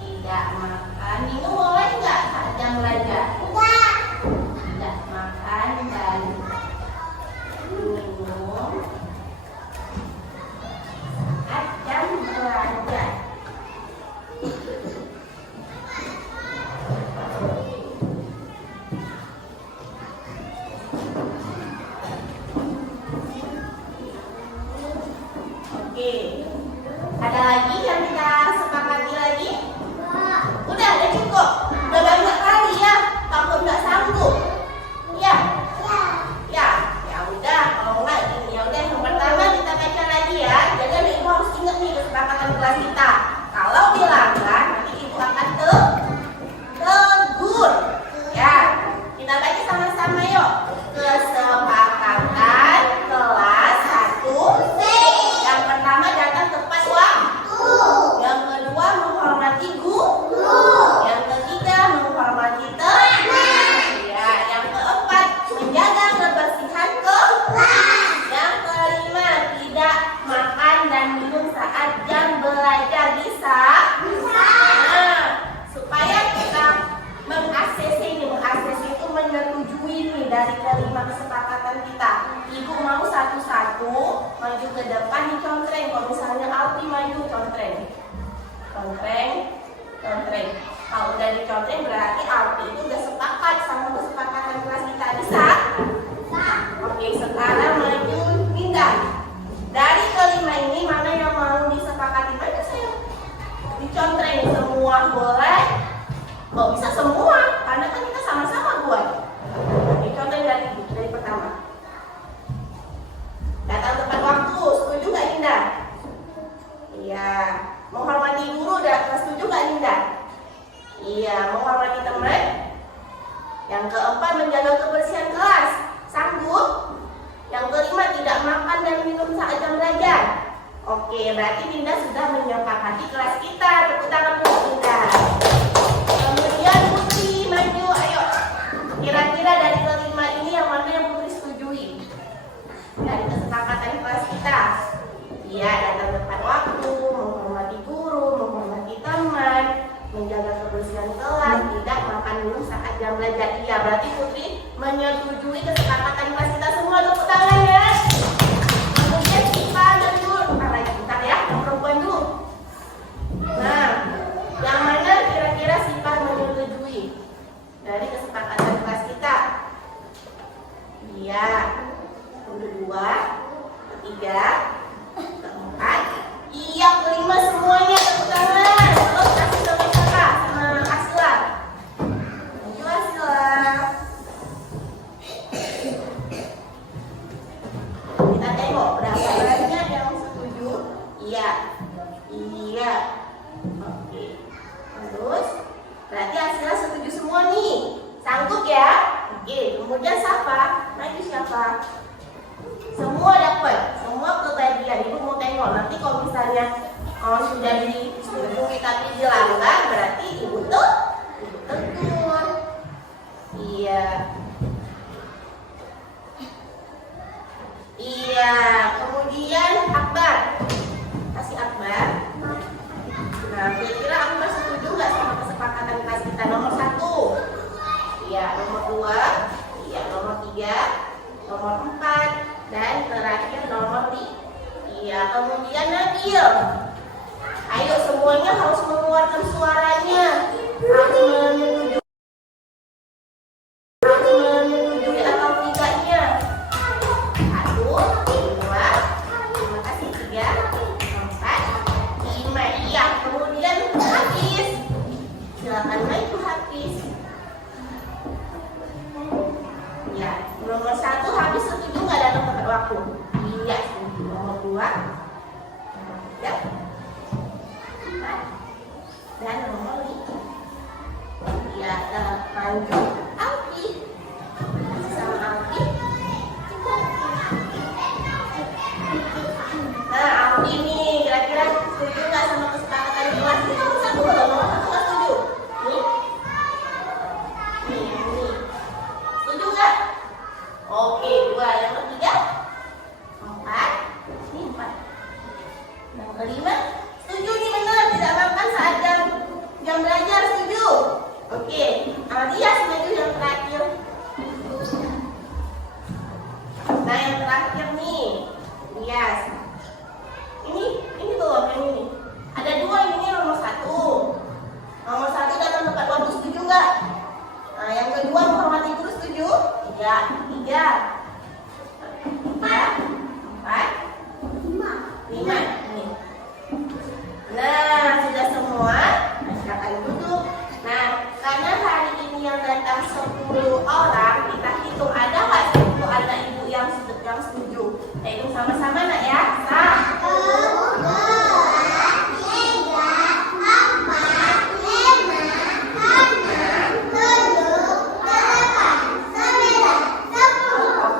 Tidak makan, minum boleh nggak saat jam belajar? Tidak makan dan minum saat jam belajar. Oke, ada lagi yang kita sepakati lagi? Udah cukup. Udah banyak kali ya, takut nggak sanggup. Ya, ya udah. Kalau nggak ini ya udah. Yang pertama kita baca lagi ya. Jadi ibu harus ingat nih kesepakatan kelas kita. Kalau dilanggar nanti ibu akan tegur. Ya, kita baca sama-sama yuk. Kesepakatan kelas 1C. Yang pertama datang tepat waktu. Yang kedua menghormati guru. Yang ketiga menghormati teman. Ya, yang keempat menjaga kebersihan kelas. Yang kelima tidak makan dan minum saat jam belajar. Bisa? Nah, supaya kita meng-ACC itu menyetujui nih dari kelima kesepakatan kita. Ibu mau satu-satu maju ke depan dicontreng. Kalau misalnya Alfi maju contreng. Kalau udah dicontreng berarti Alfi itu udah sepakat keempat, menjaga kebersihan kelas. Sanggup? Yang kelima, tidak makan dan minum saat jam belajar. Oke, berarti Dinda sudah menyepakati kelas kita. Tepuk tangan untuk Dinda. Kemudian Putri, maju, ayo. Kira-kira dari kelima ini yang mana yang Putri setujui? Dari kesepakatan kelas kita. Iya, datang tepat waktu, menghormati guru, menghormati teman, menjaga kebersihan kelas, tidak makan minum saat jam belajar. Iya, berarti Putri menyetujui kesepakatan kelas kita semua. Tepuk tangan ya. Kemudian kita mundur. Bentar ya, yang perempuan dulu. Nah, yang mana kira-kira Sipa menyetujui dari kesepakatan kelas kita? Iya. Kedua, ketiga, keempat, iya, kelima semuanya. Tepuk tangan. Terus kasih sama siapa? Sama Asla. Maju Asla. Kita tengok berapa banyak yang setuju. Iya. Iya. Oke. Terus berarti Asla setuju semua nih. Sanggup ya? Oke. Kemudian siapa? Maju siapa? Semua dapat, semua kebagian. Ibu mau tengok nanti kalau misalnya sudah disetujui tapi dilanggar, berarti ibu tegur. Iya. Iya. Kemudian Akbar, kasih Akbar. Nah, kira-kira Akbar setuju nggak sama kesepakatan kelas kita? Nomor 1. Iya. Nomor 2. Iya. Nomor 3. Nomor 4. Dan terakhir nomor 3. Iya, kemudian Nabil. Ayo semuanya harus mengeluarkan suaranya. Harus menyetujui atau tidaknya. 1, 2, terima kasih, 3, 4, 5. Iya, kemudian Hafiz. Silakan maju Hafiz. Ya, nomor 1 Hafiz setuju nggak datang tepat waktu? Iya, setuju. Nomor 2, nomor 3, 4, dan nomor 5. Ya, maju Alfi. Sama Alfi. Nah, Alfi nih, kira-kira setuju nggak sama kesepakatan kelas? Ini nomor 1 loh, nomor 1 nggak setuju. Nih. Nih. Setuju nggak? Oke, 2. Yang ketiga? 4. Ini 4. Yang kelima? Setuju nih, benar. Tidak makan saat jam belajar. Setuju? Oke. Alias maju yang terakhir. Nah, yang terakhir nih. Lias. Ini tuh, yang ini. Ada 2 ini nomor 1. Nomor 1 datang tepat waktu. Setuju nggak? Nah, yang kedua menghormati guru. Setuju? 3. 4, 5. Ini. Nah, sudah semua. Silakan duduk. Nah, karena hari ini yang datang 10 orang, kita hitung ada nggak 10 anak ibu yang setuju? Kita hitung sama-sama nak ya. 1, 2, 3, 4, 5, 6, 7, 8, 9, 10.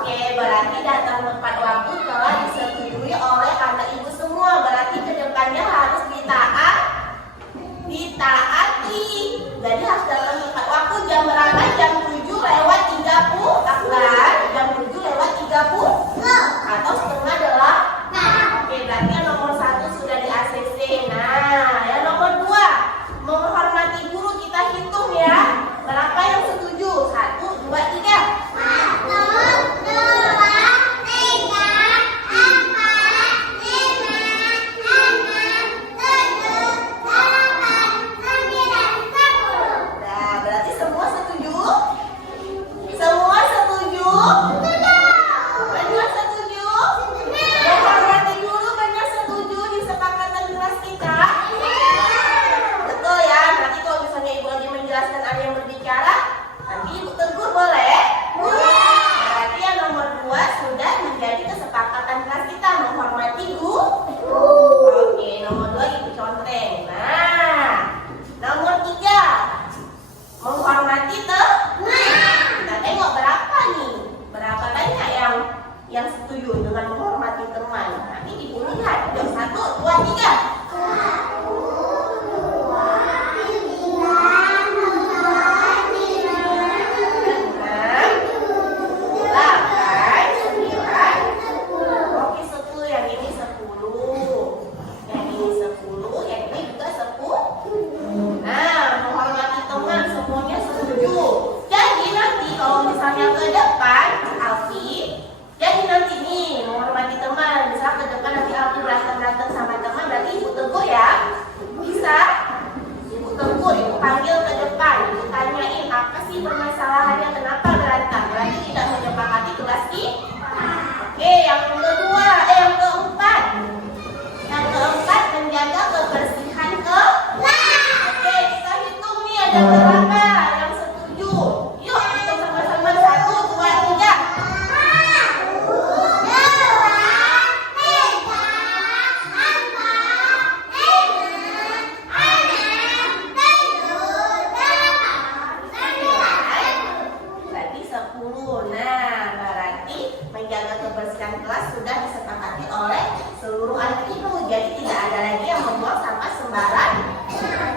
10. Nah, berarti menjaga kebersihan kelas sudah disepakati oleh seluruh anak ibu. Jadi tidak ada lagi yang membuang sampah sembarangan.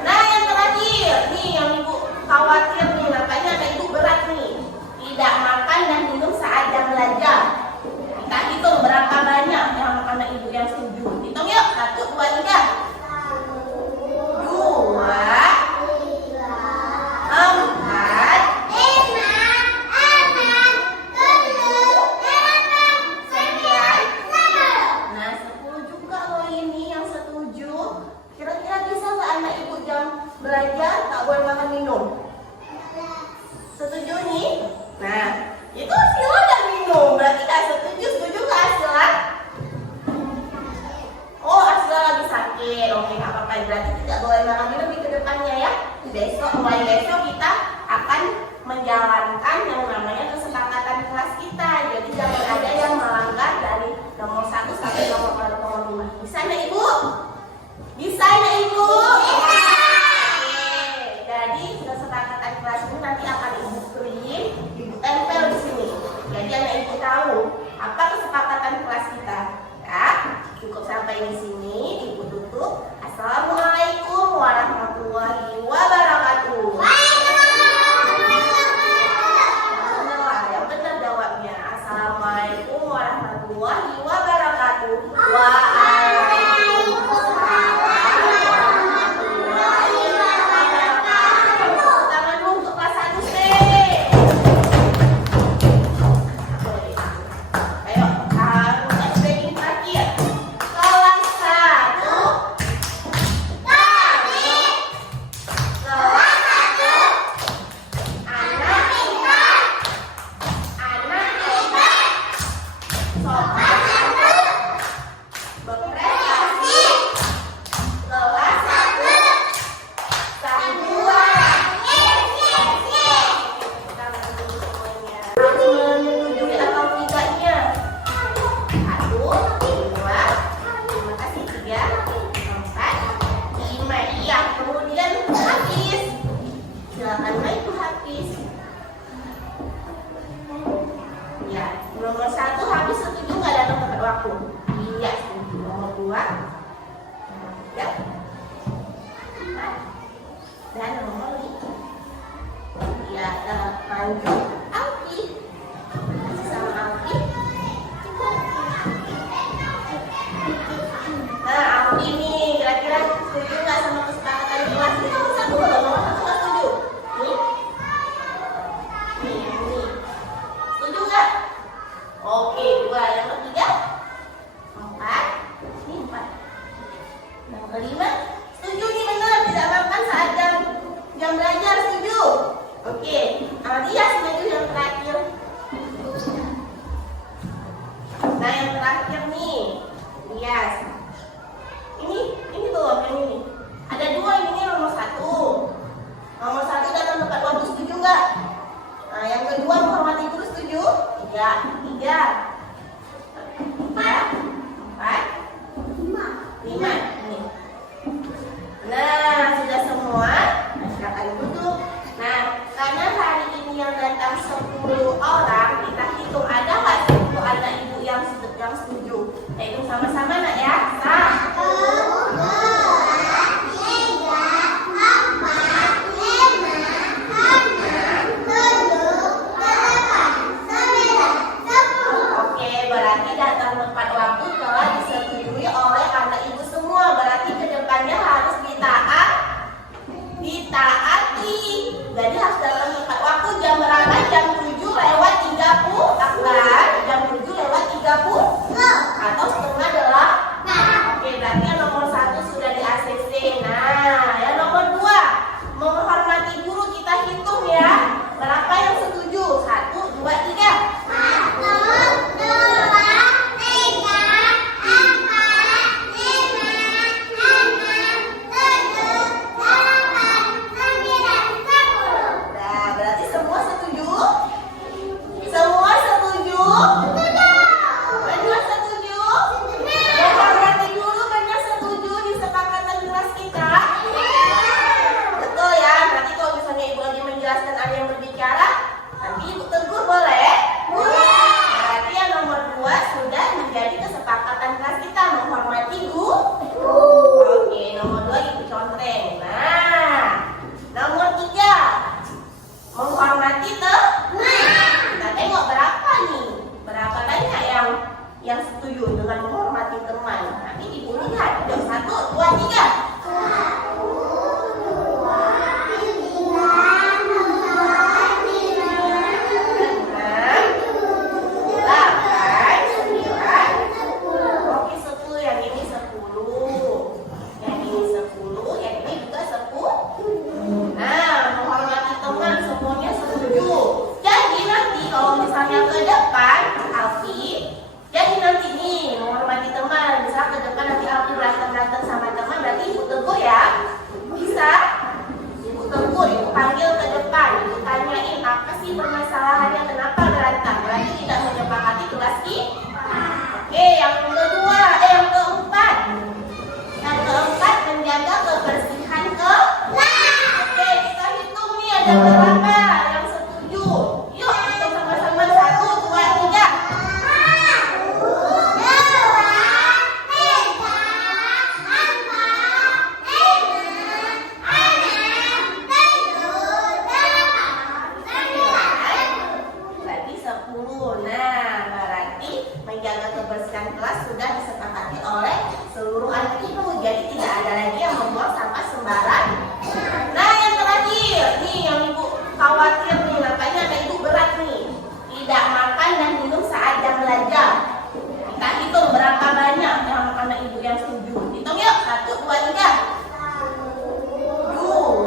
Nah, yang terakhir nih yang ibu khawatir nih, makanya anak ibu berat nih. Tidak makan dan minum saat jam belajar. Kita hitung berapa banyak yang anak ibu yang setuju. Hitung yuk, 1, 2, 3. 2, 4, 9. Nah, 10 juga loh ini yang setuju. Kira-kira bisa nggak anak ibu jam belajar tak boleh makan minum? Setuju nih? Nah, itu Sila dan minum. Berarti nggak setuju. Setuju nggak Sila? Oh, Sila lagi sakit. Oke, nggak apa-apa. Berarti tidak boleh makan minum di kedepannya ya. Mulai besok kita akan menjalankan yang namanya kesepakatan kelas kita. Jadi jangan ada yang melanggar dari nomor 1 sampai nomor 5. Bisa nggak Ibu? Bisa nggak Ibu? Jadi kesepakatan kelas ini nanti akan Ibu print, Ibu tempel di sini. Jadi anak Ibu tahu apa kesepakatan kelas kita. Ya, cukup sampai di sini. Ibu tutup. Assalamualaikum warahmatullahi wabarakatuh. Yang benar jawabnya. Assalamualaikum warahmatullahi wabarakatuh. Nomor 1 habis setuju nggak datang tepat waktu? Iya setuju. Nomor 2 ya. Dan nomor 5 ya lanjut Alfi. Sama Alfi. Nah Alfi nih kira-kira setuju nggak sama kesepakatan kelas? Ini nomor 1 loh, nomor 1 nggak setuju. Nih setuju nggak? Oke, 2. Yang ketiga 4. Ini 4. Yang kelima setuju nih benar, tidak makan saat jam belajar, setuju. Oke, Dia setuju yang terakhir. Nah yang terakhir nih Dias. Ini tuh yang ini. Ada 2 ini nomor 1. Nomor 1 datang tepat waktu, setuju nggak? Nah yang kedua menghormati guru, setuju? 3. 4, 5. Ini. Nah, sudah semua. Silakan duduk. Nah, karena hari ini yang datang 10 orang, kita hitung ada nggak 10 anak ibu yang setuju? Kita hitung sama-sama nak ya. 1, 2, 3, 4, 5, 6, 7, 8, 9, 10. misalnya ke depan, Alfi, jadi nanti nih menghormati teman. Misal ke depan nanti Alfi berantem sama teman, berarti ibu tegur ya. Bisa? Ibu tegur, ibu panggil ke depan, ibu tanyain apa sih permasalahannya, kenapa berantem. Berarti tidak menyepakati kelas ini. Oke, yang kedua, yang keempat. Yang keempat, menjaga kebersihan kelas. Oke, kita hitung nih ada berapa yang setuju. Yuk, hitung sama-sama. 1, 2, 3. Berarti 10. Nah, berarti menjaga kebersihan kelas sudah disepakati oleh seluruh anak ibu. Jadi tidak ada lagi yang membuang sampah sembarangan. Nah, yang terakhir nih yang ibu khawatir nih, makanya ada ibu berat nih. Tidak makan dan minum saat jam belajar. Kita hitung berapa banyak yang anak ibu yang setuju. Hitung yuk, 1, 2, 3. 2, 4,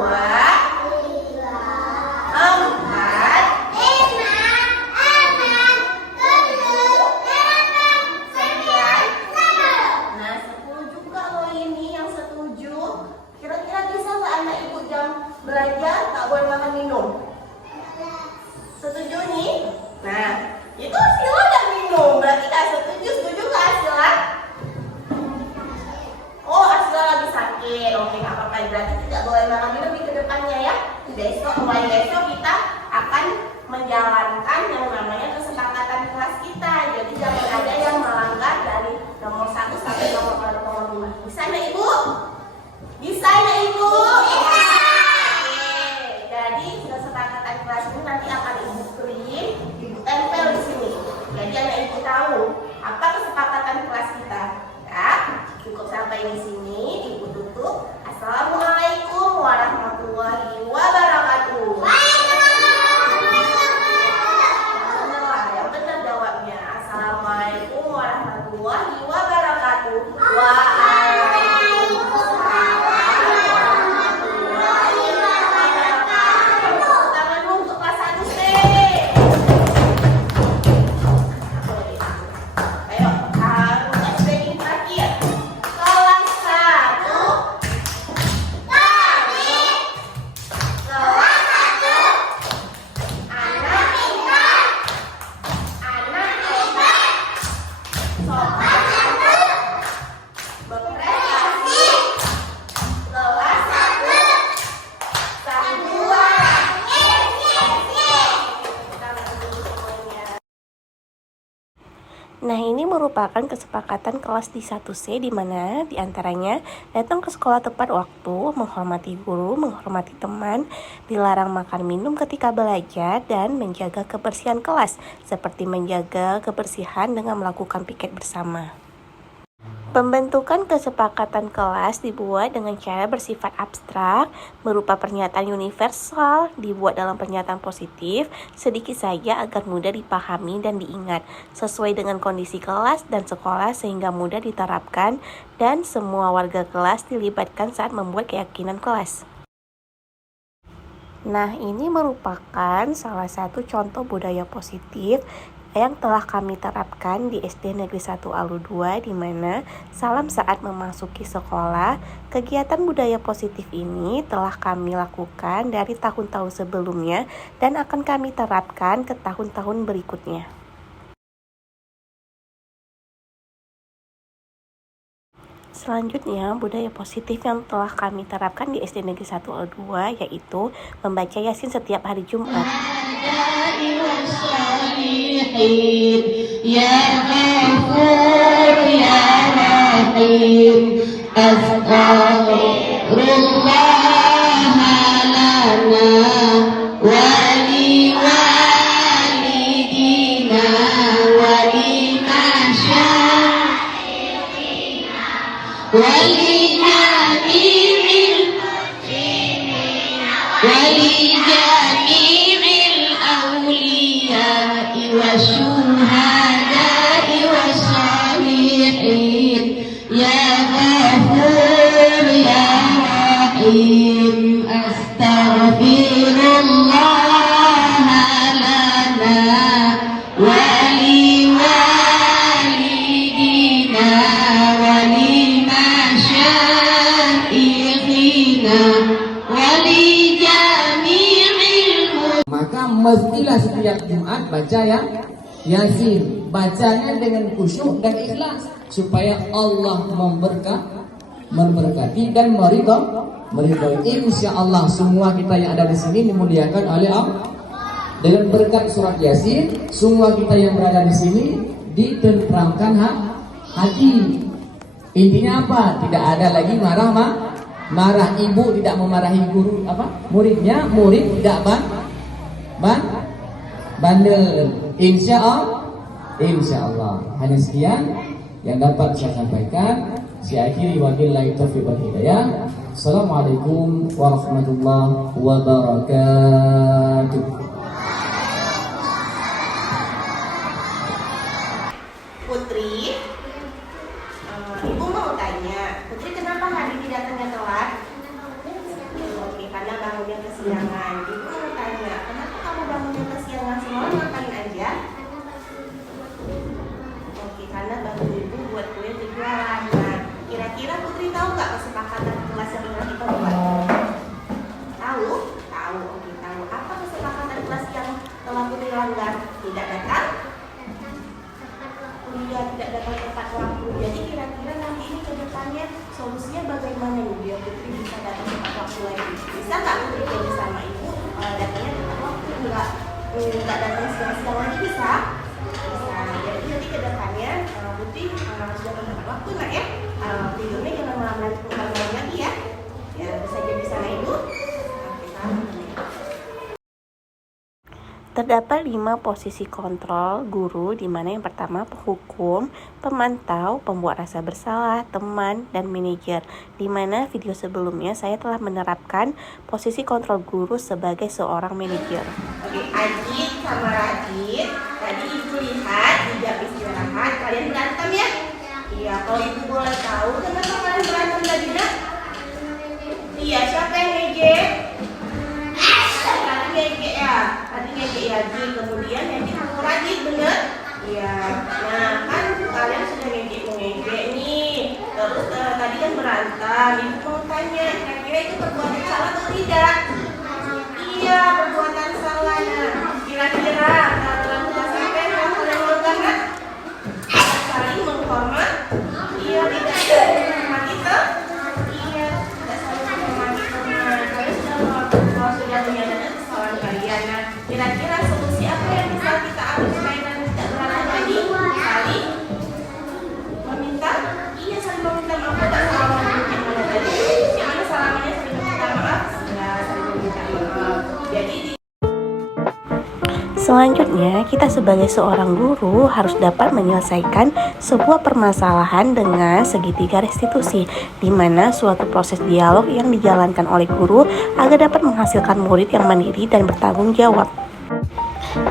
9. Nah, 10 juga loh ini yang setuju. Kira-kira bisa nggak anak ibu jam belajar tak boleh makan minum? Setuju nih? Nah, itu Sila dan minum. Berarti nggak setuju. Setuju nggak Sila? Oh, Sila lagi sakit. Oke, nggak apa-apa. Berarti tidak boleh makan minum di kedepannya ya. Mulai besok kita akan menjalankan yang namanya kesepakatan kelas kita. Jadi jangan ada yang melanggar dari nomor 1 sampai nomor 5. Bisa nggak Ibu? Bisa nggak Ibu? Oke. Jadi kesepakatan kelas ini nanti akan Ibu print, Ibu tempel di sini. Jadi anak Ibu tahu apa kesepakatan kelas kita. Ya, cukup sampai di sini. Ibu tutup. Assalamualaikum warahmatullahi wabarakatuh. Yang benar jawabnya. Assalamualaikum warahmatullahi wabarakatuh. Waalaikumsalam warahmatullahi wabarakatuh. Tepuk tangan dulu untuk kelas 1C. Ayo, harus explaining terakhir. Kelas 1. Nah, ini merupakan kesepakatan kelas di 1C di mana diantaranya datang ke sekolah tepat waktu, menghormati guru, menghormati teman, dilarang makan minum ketika belajar, dan menjaga kebersihan kelas, seperti menjaga kebersihan dengan melakukan piket bersama. Pembentukan kesepakatan kelas dibuat dengan cara bersifat abstrak, berupa pernyataan universal, dibuat dalam pernyataan positif, sedikit saja agar mudah dipahami dan diingat, sesuai dengan kondisi kelas dan sekolah sehingga mudah diterapkan, dan semua warga kelas dilibatkan saat membuat keyakinan kelas. Nah, ini merupakan salah satu contoh budaya positif yang telah kami terapkan di SD Negeri 1 Alu 2, di mana salam saat memasuki sekolah. Kegiatan budaya positif ini telah kami lakukan dari tahun-tahun sebelumnya dan akan kami terapkan ke tahun-tahun berikutnya. Selanjutnya, budaya positif yang telah kami terapkan di SD Negeri 1 Alu 2 yaitu membaca Yasin setiap hari Jumat. Ya Ghafur ya Rahim, astaghfirullah lana wa liwalidina wa limasyayikhina wa lijami'il awliya'i wasyuhada'i wassalihin. Ya Ghafur ya Rahim, astaghfirullah lana mestilah setiap Jumat baca ya Yasin. Bacanya dengan khusyuk dan ikhlas supaya Allah memberkati dan meridhoi. Insya Allah semua kita yang ada di sini dimuliakan oleh Allah. Dengan berkat surat Yasin, semua kita yang berada di sini ditenteramkan hati. Intinya apa? Tidak ada lagi marah. Ibu tidak memarahi guru muridnya, murid tidak bandel. Insya Allah. Hanya sekian yang dapat saya sampaikan. Saya akhiri, wabillahi taufiq wal hidayah. Assalamualaikum warahmatullahi wabarakatuh. Putri, Ibu mau tanya, Putri kenapa hari ini datangnya telat? Oke, karena bangunnya kesiangan. Ibu mau tanya, kenapa kamu bangunnya kesiangan? Semalam ngapain aja? Oke, karena bangun Ibu buat kue tujuan. Nah, kira-kira Putri tahu nggak kesepakatan kelas yang pernah kita buat? Tahu? Tahu. Oke, tahu. Apa kesepakatan kelas yang telah Putri langgar? Tidak datang? Tidak datang tepat waktu. Jadi kira-kira nanti ini ke depannya solusinya bagaimana nih biar Putri bisa datang tepat waktu lagi? Bisa nggak Putri jadi sama Ibu datangnya tepat waktu, nggak datang siang-siang lagi? Bisa? Bisa. Jadi nanti ke depannya Putri harus datang tepat waktu, nak ya. Tidurnya jangan malam lagi ya. Ya bisa jadi sama Ibu. Oke, sama. Terdapat 5 posisi kontrol guru, di mana yang pertama penghukum, pemantau, pembuat rasa bersalah, teman, dan manajer. Di mana video sebelumnya saya telah menerapkan posisi kontrol guru sebagai seorang manajer. Oke, Ajit sama Rajit, tadi Ibu lihat di jam istirahat kalian berantem ya? Iya, kalau Ibu boleh tahu kenapa kalian berantem tadi, nak? Iya, siapa yang ngejek? Tadi ngejek ya, Ji. Kemudian ngejek kamu Rajit, bener? Iya. Nah, kan kalian sudah ngejek nih. Terus tadi kan berantem. Ibu mau tanya, kira-kira itu perbuatan salah atau tidak? Iya, perbuatan salah. Nah, kira-kira dalam bahasa apa yang kalian lakukan, kan? Saling menghormat? Iya, tidak saling menghormati tuh? Iya, tidak saling menghormati teman. Kalian sudah menyadari kesalahan kalian. Nah, kira-kira solusi apa yang bisa kita ambil supaya kalian tidak berantem lagi? Saling meminta? Iya, saling meminta maaf. Tak salah yang mana tadi? Yang mana salamannya saling meminta maaf? Ya, saling meminta maaf. Jadi Selanjutnya, kita sebagai seorang guru harus dapat menyelesaikan sebuah permasalahan dengan segitiga restitusi, di mana suatu proses dialog yang dijalankan oleh guru agar dapat menghasilkan murid yang mandiri dan bertanggung jawab.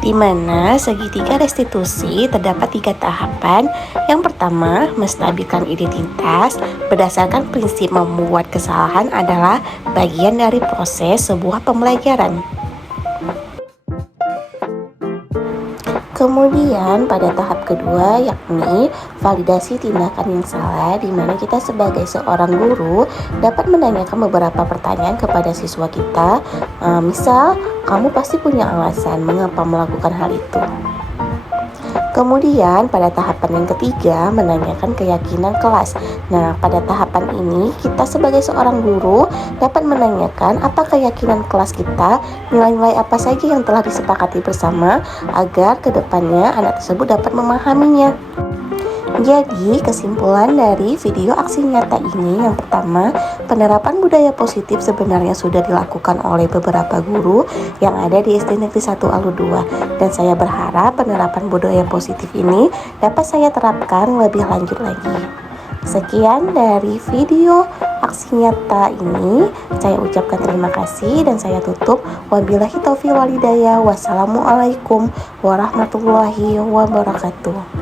Di mana segitiga restitusi terdapat 3 tahapan. Yang pertama, menstabilkan identitas berdasarkan prinsip membuat kesalahan adalah bagian dari proses sebuah pembelajaran. Kemudian pada tahap kedua, yakni validasi tindakan yang salah, di mana kita sebagai seorang guru dapat menanyakan beberapa pertanyaan kepada siswa kita. Misal, kamu pasti punya alasan mengapa melakukan hal itu. Kemudian pada tahapan yang ketiga, menanyakan keyakinan kelas. Nah, pada tahapan ini kita sebagai seorang guru dapat menanyakan apa keyakinan kelas kita, nilai-nilai apa saja yang telah disepakati bersama agar kedepannya anak tersebut dapat memahaminya. Jadi, kesimpulan dari video aksi nyata ini, yang pertama, penerapan budaya positif sebenarnya sudah dilakukan oleh beberapa guru yang ada di SD Negeri 1 Alur 2, dan saya berharap penerapan budaya positif ini dapat saya terapkan lebih lanjut lagi. Sekian dari video aksi nyata ini, saya ucapkan terima kasih dan saya tutup. Wabillahi taufiq wal hidayah. Wassalamualaikum warahmatullahi wabarakatuh.